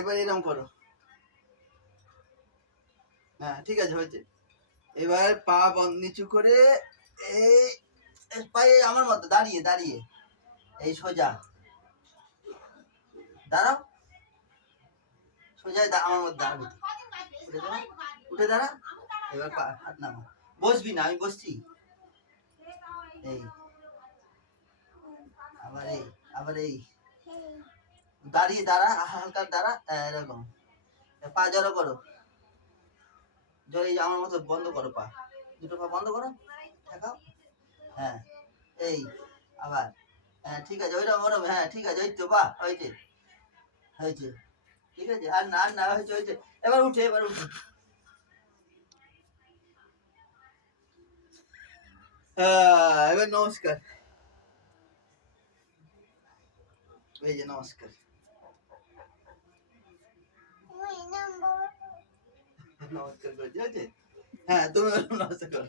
এবার এরকম করো। হ্যাঁ ঠিক আছে, হয়েছে। এবার পা নিচু করে এই পায়ে আমার মতো দাঁড়িয়ে দাঁড়িয়ে এই সোজা দাঁড়াও, সোজা আমার মতো দাঁড়াবি, উঠে দাঁড়া, উঠে দাঁড়া। এবার হাত নামা, বসবি না, আমি বসছি। এই আবার এই, আবার এই দাঁড়িয়ে দাঁড়া, হালকা দাঁড়া, এরকম পা জড়ো করো, এই আমার মতো বন্ধ করো, পা দুটো পা বন্ধ করো, ঠেকাও। হ্যাঁ এই আবার, হ্যাঁ ঠিক আছে, ওইরকম ওরকম, হ্যাঁ ঠিক আছে, ওই তো বাহ, হয়েছে হয়েছে, ঠিক আছে, আর না আর না, হয়েছে হয়েছে। এবার উঠে, এবার উঠে। এবার নমস্কার, এই যে নমস্কার, নমস্কার করছি, হয়েছে। হ্যাঁ তুমি নমস্কার করো।